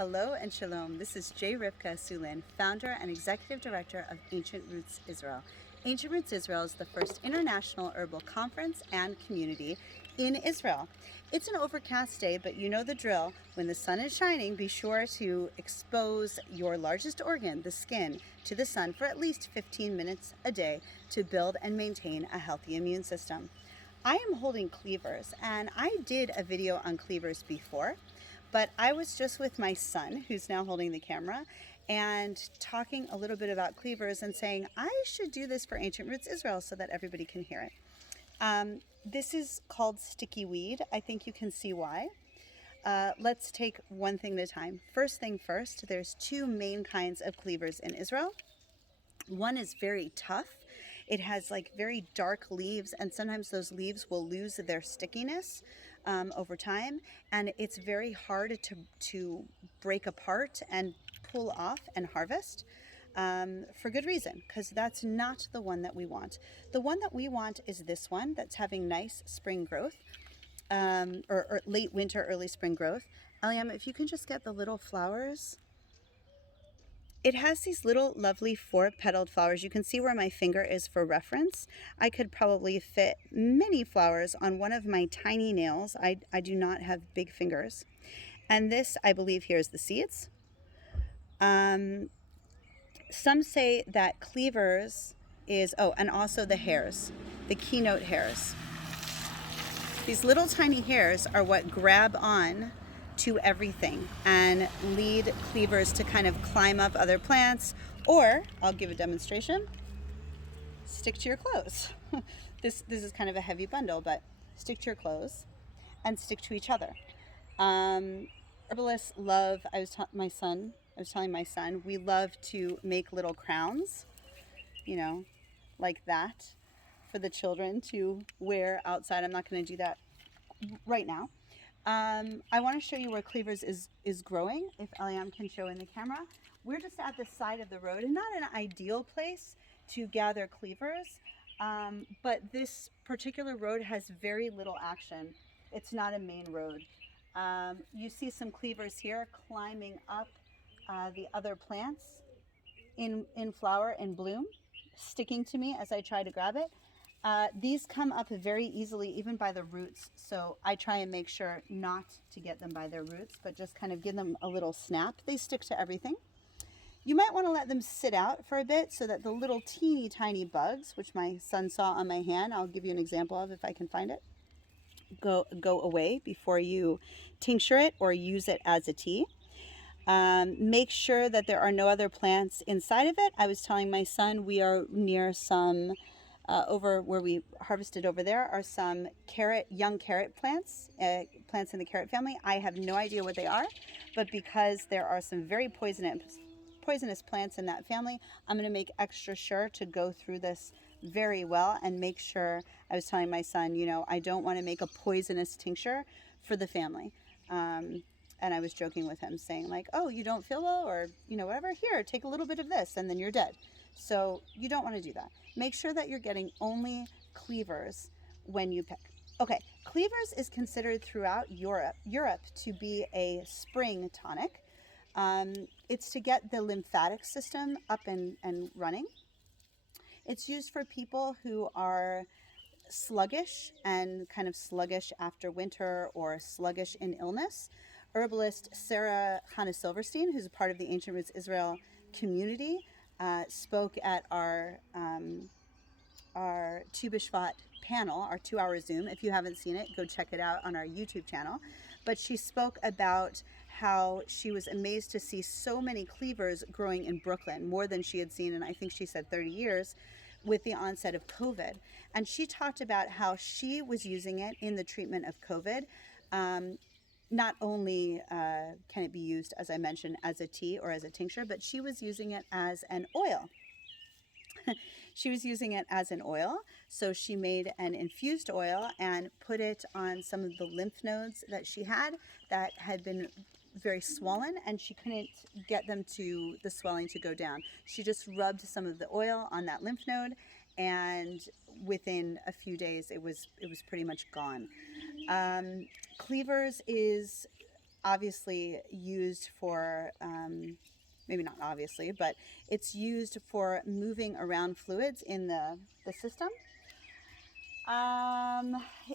Hello and shalom. This is J. Rivka Sulin, founder and executive director of Ancient Roots Israel. Ancient Roots Israel is the first international herbal conference and community in Israel. It's an overcast day, but you know the drill. When the sun is shining, be sure to expose your largest organ, the skin, to the sun for at least 15 minutes a day to build and maintain a healthy immune system. I am holding Cleavers, and I did a video on Cleavers before, but I was just with my son, who's now holding the camera, and talking a little bit about Cleavers and saying, I should do this for Ancient Roots Israel so that everybody can hear it. This is called sticky weed. I think you can see why. Let's take one thing at a time. First thing first, there's two main kinds of Cleavers in Israel. One is very tough. It has like very dark leaves, and sometimes those leaves will lose their stickiness over time, and it's very hard to break apart and pull off and harvest for good reason, because that's not the one that we want. The one that we want is this one that's having nice spring growth, or late winter, early spring growth. Eliam, if you can just get the little flowers. It has these little lovely four-petaled flowers. You can see where my finger is for reference. I could probably fit many flowers on one of my tiny nails. I do not have big fingers. And this, I believe, here is the seeds. Some say that Cleavers is, and also the hairs, the keynote hairs. These little tiny hairs are what grab on to everything and lead Cleavers to kind of climb up other plants, or I'll give a demonstration. Stick to your clothes. This is kind of a heavy bundle, but stick to your clothes and stick to each other. Herbalists love, I was telling my son, we love to make little crowns, like that for the children to wear outside. I'm not going to do that right now. I want to show you where Cleavers is growing, if Eliam can show in the camera. We're just at the side of the road, and not an ideal place to gather Cleavers, but this particular road has very little action. It's not a main road. You see some Cleavers here climbing up the other plants in flower and bloom, sticking to me as I try to grab it. These come up very easily, even by the roots, so I try and make sure not to get them by their roots, but just kind of give them a little snap. They stick to everything. You might want to let them sit out for a bit so that the little teeny tiny bugs, which my son saw on my hand, I'll give you an example of if I can find it, go away before you tincture it or use it as a tea. Make sure that there are no other plants inside of it. I was telling my son we are near some over where we harvested over there are some young carrot plants, plants in the carrot family. I have no idea what they are, but because there are some very poisonous plants in that family, I'm going to make extra sure to go through this very well and make sure. I was telling my son, I don't want to make a poisonous tincture for the family. And I was joking with him saying like, oh, you don't feel well, or, whatever, here, take a little bit of this and then you're dead. So you don't want to do that. Make sure that you're getting only Cleavers when you pick. Okay, Cleavers is considered throughout Europe to be a spring tonic. It's to get the lymphatic system up and running. It's used for people who are sluggish and kind of sluggish after winter or sluggish in illness. Herbalist Sarah Hannah Silverstein, who's a part of the Ancient Roots Israel community, spoke at our Tu B'Shvat panel, our 2-hour Zoom. If you haven't seen it, go check it out on our YouTube channel. But she spoke about how she was amazed to see so many Cleavers growing in Brooklyn, more than she had seen in, I think she said 30 years, with the onset of COVID. And she talked about how she was using it in the treatment of COVID. Not only can it be used, as I mentioned, as a tea or as a tincture, but she was using it as an oil. She was using it as an oil, so she made an infused oil and put it on some of the lymph nodes that she had that had been very swollen, and she couldn't get the swelling to go down. She just rubbed some of the oil on that lymph node, and within a few days it was pretty much gone. Cleavers is obviously used for, maybe not obviously, but it's used for moving around fluids in the system.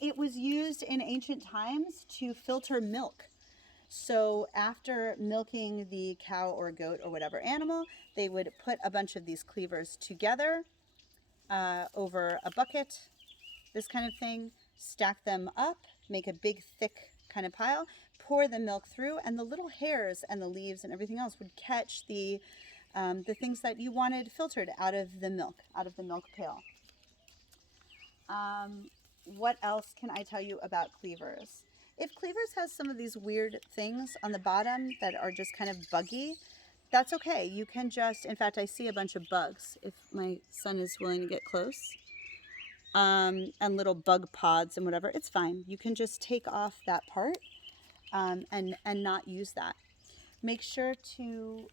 It was used in ancient times to filter milk. So after milking the cow or goat or whatever animal, they would put a bunch of these cleavers together over a bucket, this kind of thing, stack them up, make a big thick kind of pile, pour the milk through, and the little hairs and the leaves and everything else would catch the things that you wanted filtered out of the milk pail. What else can I tell you about cleavers? If cleavers has some of these weird things on the bottom that are just kind of buggy, that's okay. You can just, in fact, I see a bunch of bugs, if my son is willing to get close, and little bug pods and whatever, it's fine. You can just take off that part and not use that. Make sure to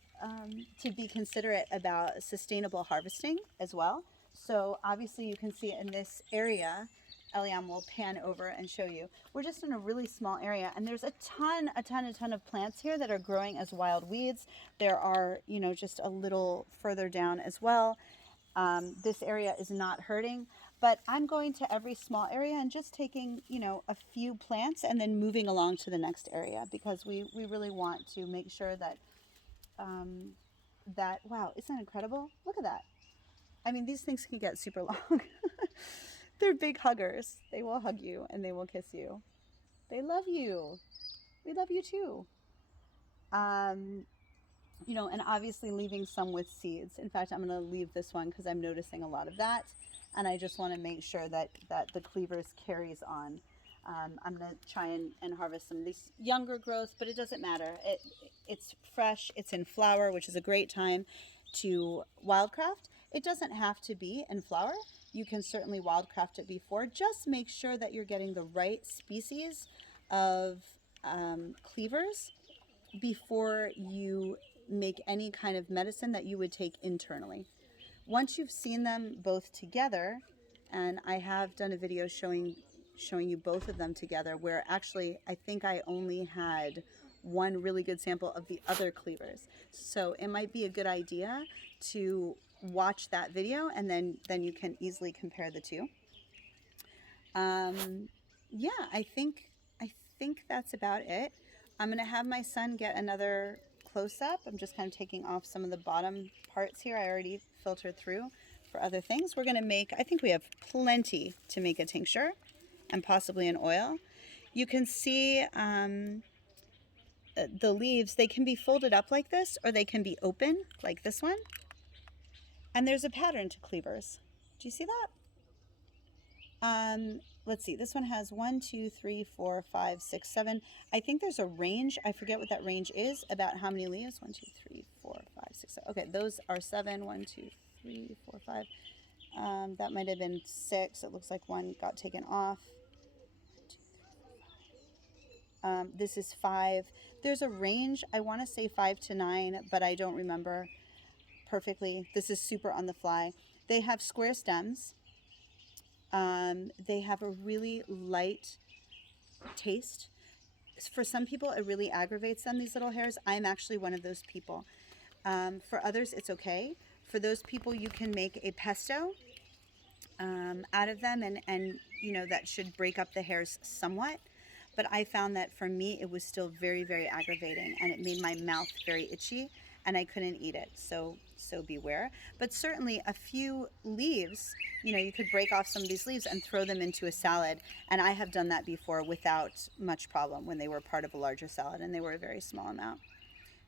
be considerate about sustainable harvesting as well. So obviously you can see in this area, Eliam will pan over and show you. We're just in a really small area, and there's a ton of plants here that are growing as wild weeds. There are, you know, just a little further down as well. This area is not hurting, but I'm going to every small area and just taking, you know, a few plants and then moving along to the next area, because we really want to make sure that, wow, isn't that incredible? Look at that. I mean, these things can get super long. They're big huggers. They will hug you and they will kiss you. They love you. We love you too. You know, and obviously leaving some with seeds. In fact, I'm going to leave this one because I'm noticing a lot of that. And I just want to make sure that the cleavers carries on. I'm going to try and harvest some of these younger growth, but it doesn't matter. It's fresh. It's in flower, which is a great time to wildcraft. It doesn't have to be in flower. You can certainly wildcraft it before. Just make sure that you're getting the right species of cleavers before you make any kind of medicine that you would take internally. Once you've seen them both together, and I have done a video showing you both of them together, where actually I think I only had one really good sample of the other cleavers. So it might be a good idea to watch that video, and then you can easily compare the two. Yeah, I think that's about it. I'm gonna have my son get another close-up. I'm just kind of taking off some of the bottom parts here. I already filtered through for other things. We're gonna make, I think we have plenty to make a tincture and possibly an oil. You can see the leaves, they can be folded up like this, or they can be open like this one. And there's a pattern to cleavers. Do you see that? Let's see, this one has 1, 2, 3, 4, 5, 6, 7. I think there's a range. I forget what that range is about how many leaves. 1, 2, 3, 4, 5, 6, 7. Okay, those are 7. 1, 2, 3, 4, 5. That might have been 6. It looks like one got taken off. 2, 3, 4, 5. This is 5. There's a range. I want to say 5 to 9, but I don't remember perfectly. This is super on the fly. They have square stems. They have a really light taste. For some people, it really aggravates them, these little hairs. I'm actually one of those people. For others, it's okay. For those people, you can make a pesto out of them, and you know, that should break up the hairs somewhat. But I found that for me, it was still very, very aggravating, and it made my mouth very itchy, and I couldn't eat it. So beware. But certainly a few leaves, you know, you could break off some of these leaves and throw them into a salad. And I have done that before without much problem when they were part of a larger salad and they were a very small amount.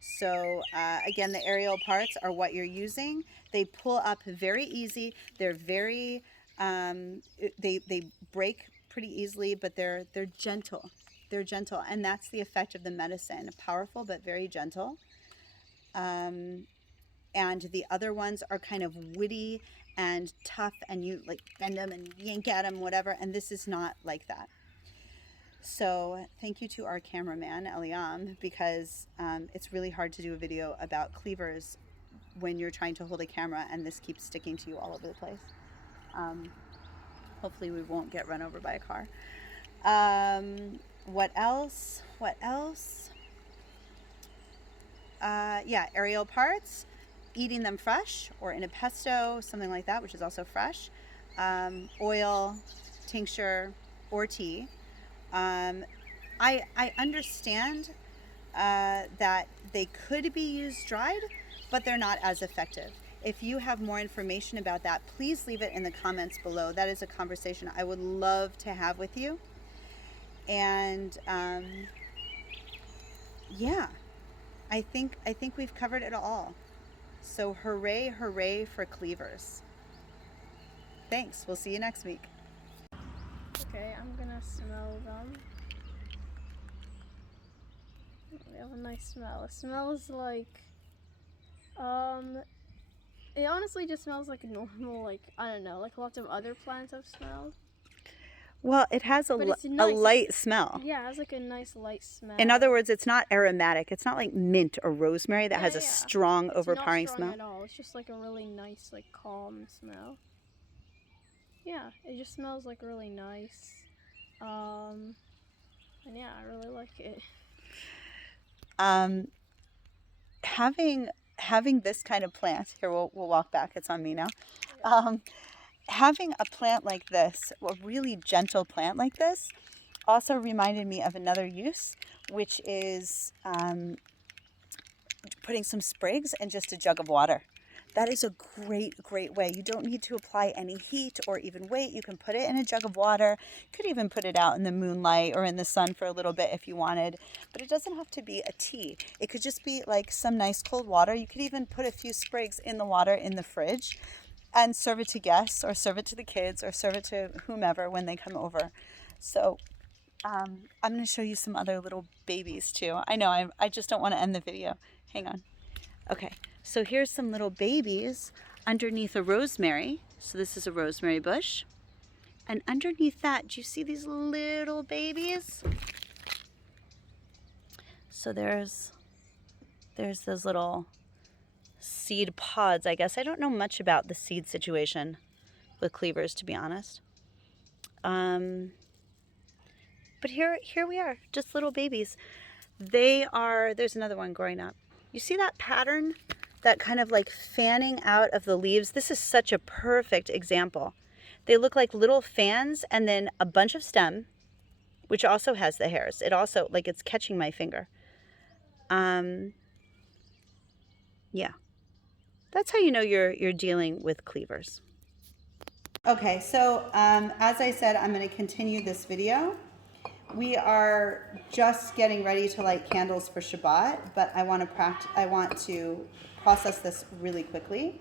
So again, the aerial parts are what you're using. They pull up very easy. They're very, they break pretty easily, but they're gentle. They're gentle, and that's the effect of the medicine. Powerful, but very gentle. And the other ones are kind of woody and tough, and you like bend them and yank at them, whatever. And this is not like that. So thank you to our cameraman, Eliam, because it's really hard to do a video about cleavers when you're trying to hold a camera and this keeps sticking to you all over the place. Hopefully we won't get run over by a car. What else? yeah, aerial parts, eating them fresh or in a pesto, something like that, which is also fresh, oil, tincture, or tea. I understand that they could be used dried, but they're not as effective. If you have more information about that, please leave it in the comments below. That is a conversation I would love to have with you. And yeah, I think we've covered it all. So hooray, hooray for Cleavers. Thanks. We'll see you next week. Okay, I'm gonna smell them. They have a nice smell. It smells like, it honestly just smells like a normal, like, I don't know, like lots of other plants I've smelled. Well, it has a light smell. Yeah, it has like a nice light smell. In other words, it's not aromatic. It's not like mint or rosemary that has a strong, overpowering smell. It's not strong at all. It's just like a really nice, like calm smell. Yeah, it just smells like really nice. And yeah, I really like it. Having this kind of plant here, we'll walk back. It's on me now. Having a plant like this, a really gentle plant like this, also reminded me of another use, which is putting some sprigs in just a jug of water. That is a great way. You don't need to apply any heat or even weight. You can put it in a jug of water. You could even put it out in the moonlight or in the sun for a little bit if you wanted. But it doesn't have to be a tea. It could just be like some nice cold water. You could even put a few sprigs in the water in the fridge and serve it to guests or serve it to the kids or serve it to whomever when they come over. So I'm going to show you some other little babies too. I know I just don't want to end the video. Hang on. Okay. So here's some little babies underneath a rosemary. So this is a rosemary bush. And underneath that, do you see these little babies? So there's those little seed pods, I guess. I don't know much about the seed situation with cleavers, to be honest. But here we are, just little babies. There's another one growing up. You see that pattern? That kind of like fanning out of the leaves. This is such a perfect example. They look like little fans and then a bunch of stem, which also has the hairs. It also, like, it's catching my finger. Yeah. That's how you know you're dealing with cleavers. Okay, so as I said, I'm going to continue this video. We are just getting ready to light candles for Shabbat, but I want to process this really quickly.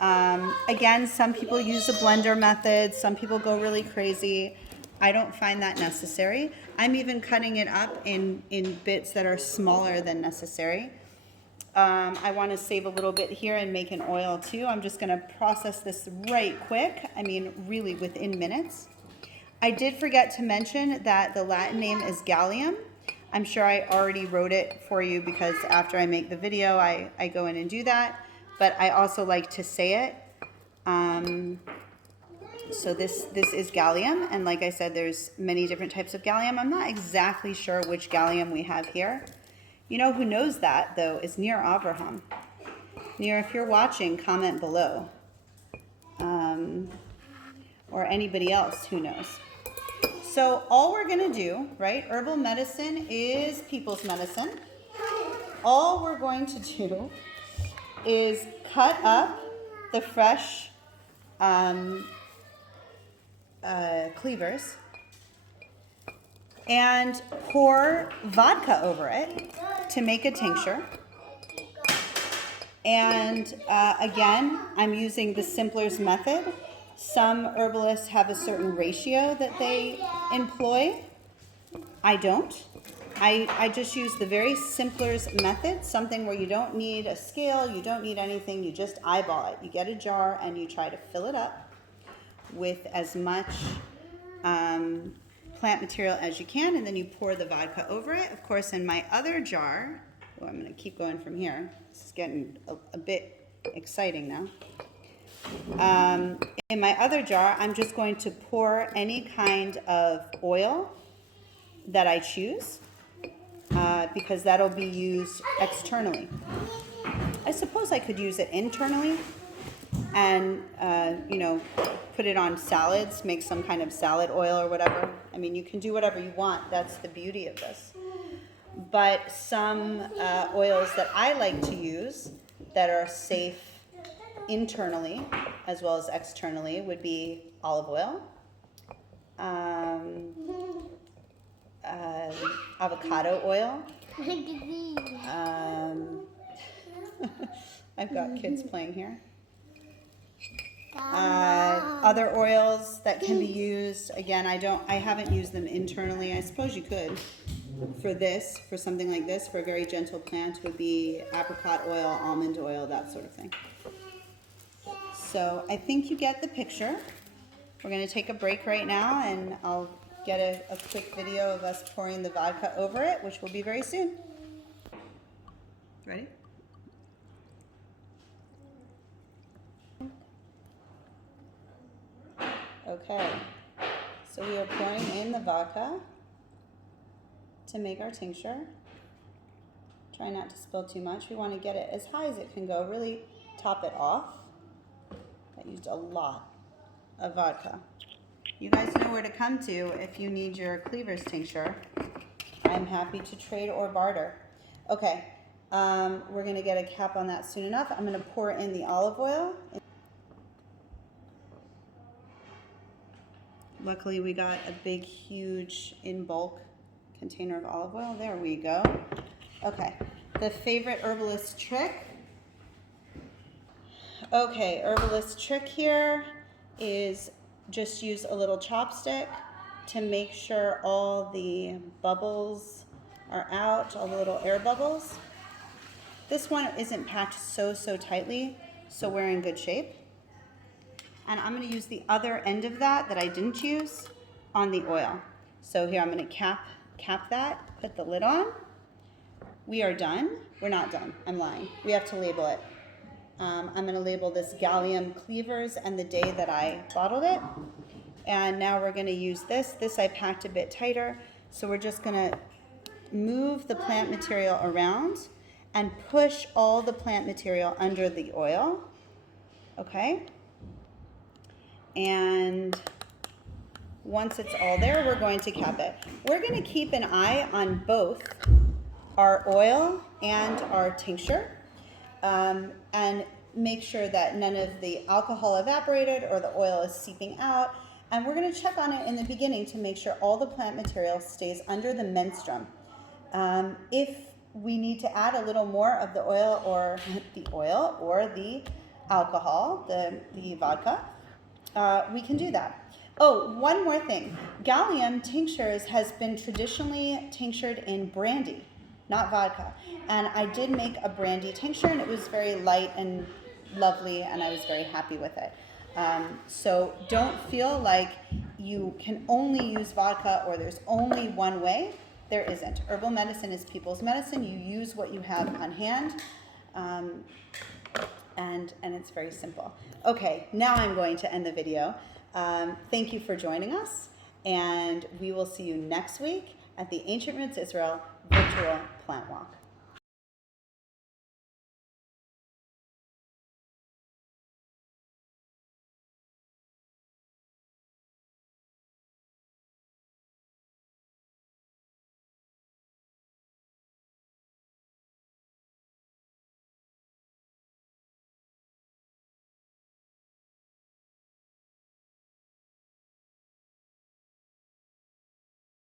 Again, some people use a blender method. Some people go really crazy. I don't find that necessary. I'm even cutting it up in bits that are smaller than necessary. I want to save a little bit here and make an oil too. I'm just going to process this right quick. I mean, really within minutes. I did forget to mention that the Latin name is Galium. I'm sure I already wrote it for you because after I make the video, I go in and do that. But I also like to say it. So this is gallium. And like I said, there's many different types of gallium. I'm not exactly sure which gallium we have here. You know who knows that, though, is Nir Abraham. Nir, if you're watching, comment below. Or anybody else who knows. So all we're going to do, right, herbal medicine is people's medicine. All we're going to do is cut up the fresh cleavers and pour vodka over it to make a tincture. And again, I'm using the Simpler's method. Some herbalists have a certain ratio that they employ. I don't. I just use the very Simpler's method, something where you don't need a scale, you don't need anything, you just eyeball it. You get a jar and you try to fill it up with as much plant material as you can, and then you pour the vodka over it. Of course, in my other jar, oh, I'm going to keep going from here. This is getting a bit exciting now. In my other jar, I'm just going to pour any kind of oil that I choose. because that'll be used externally. I suppose I could use it internally and, you know, put it on salads, make some kind of salad oil or whatever. I mean, you can do whatever you want. That's the beauty of this. But some oils that I like to use that are safe internally as well as externally would be olive oil, avocado oil. I've got kids playing here. Other oils that can be used. Again, I haven't used them internally. I suppose you could. For this, for something like this, for a very gentle plant, would be apricot oil, almond oil, that sort of thing. So I think you get the picture. We're going to take a break right now, and I'll get a quick video of us pouring the vodka over it, which will be very soon. Ready? Okay, so we are pouring in the vodka to make our tincture. Try not to spill too much. We want to get it as high as it can go, really top it off. I used a lot of vodka. You guys know where to come to if you need your Cleavers tincture. I'm happy to trade or barter. Okay, we're going to get a cap on that soon enough. I'm going to pour in the olive oil. Luckily, we got a big, huge, in bulk container of olive oil. There we go. Okay, the favorite herbalist trick. Okay, herbalist trick here is just use a little chopstick to make sure all the bubbles are out, all the little air bubbles. This one isn't packed so tightly, so we're in good shape. And I'm going to use the other end of that I didn't use on the oil. So here I'm going to cap that, put the lid on. We are done. We're not done. I'm lying. We have to label it. I'm going to label this Gallium Cleavers and the day that I bottled it. And now we're going to use this. This I packed a bit tighter. So we're just going to move the plant material around and push all the plant material under the oil. Okay? And once it's all there, we're going to cap it. We're going to keep an eye on both our oil and our tincture, and make sure that none of the alcohol evaporated or the oil is seeping out. And we're going to check on it in the beginning to make sure all the plant material stays under the menstruum. If we need to add a little more of the oil or the alcohol, the vodka, we can do that. Oh, one more thing. Gallium tinctures has been traditionally tinctured in brandy, not vodka. And I did make a brandy tincture, and it was very light and lovely, and I was very happy with it. So don't feel like you can only use vodka or there's only one way. There isn't. Herbal medicine is people's medicine. You use what you have on hand, and it's very simple. Okay, now I'm going to end the video. Thank you for joining us, and we will see you next week at the Ancient Roots Israel Virtual Plant Walk.